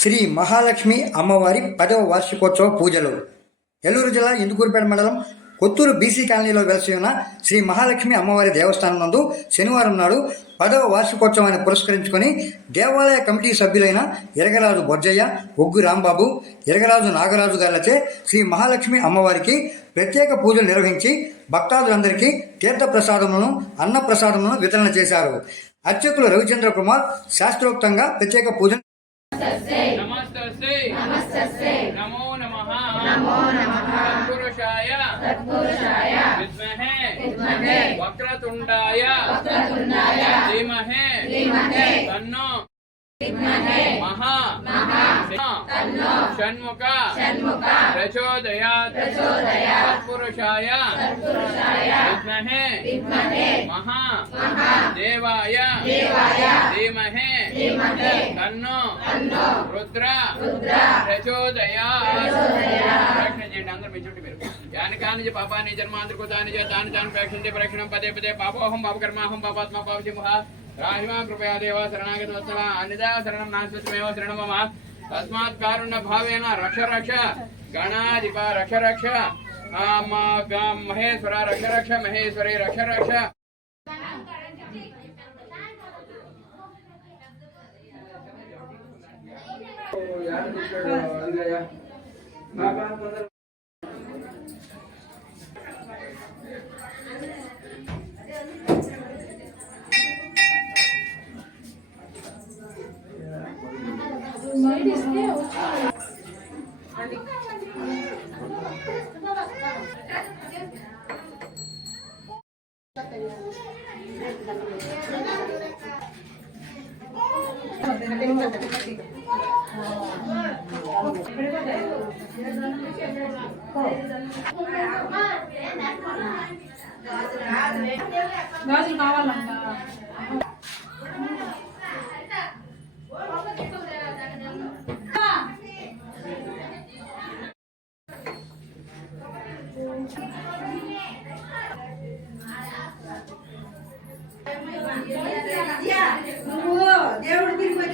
శ్రీ మహాలక్ష్మి అమ్మవారి 10వ వార్షికోత్సవ పూజలు ఏలూరు జిల్లా ఇందుకూరుపేట మండలం కొత్తూరు బీసీ కాలనీలో వెలసి ఉన్న శ్రీ మహాలక్ష్మి అమ్మవారి దేవస్థానం నందు శనివారం నాడు 10వ వార్షికోత్సవాన్ని పురస్కరించుకొని దేవాలయ కమిటీ సభ్యులైన ఇరగరాజు బొజ్జయ్య, ఒగ్గు రాంబాబు, ఇరగరాజు నాగరాజు గారిచే శ్రీ మహాలక్ష్మి అమ్మవారికి ప్రత్యేక పూజలు నిర్వహించి భక్తాదులందరికీ తీర్థ ప్రసాదములను, అన్న ప్రసాదములను వితరణ చేశారు. అర్చకులు రవిచంద్ర కుమార్ శాస్త్రోక్తంగా ప్రత్యేక పూజలు नमस्ते नमो नमः तत्पुरुषाय विद्महे वक्रतुंडाय धीमहि तन्नो महा षण्मुख प्रचोदयात् तत्पुरुषाय विद्महे महा देवाय धीमहि तन्नो रुद्र प्रचोदयात् అందరూ మీ చుట్టూ మీరు యానికాని పాపాని జన్మాంతర్కృతాని తాని తాను ప్రేక్షించే ప్రేక్షణం పదే పదే పాపోహం పాపకర్మాహం పాపాత్మ పాపసింహ రాహిమా कृपया देव शरणागत वत्सला अन्यदा शरणं नास्त्यमेव शरणं मम तस्मात् कारुण्य भावेन रक्ष रक्ष गणाधिप रक्ष रक्ष महेश्वर रक्ष रक्ष महेश्वरी रक्ष रक्ष గాజులు కావాలంట. నువ్వు దేవుడు తిరిగి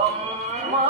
అమ్మా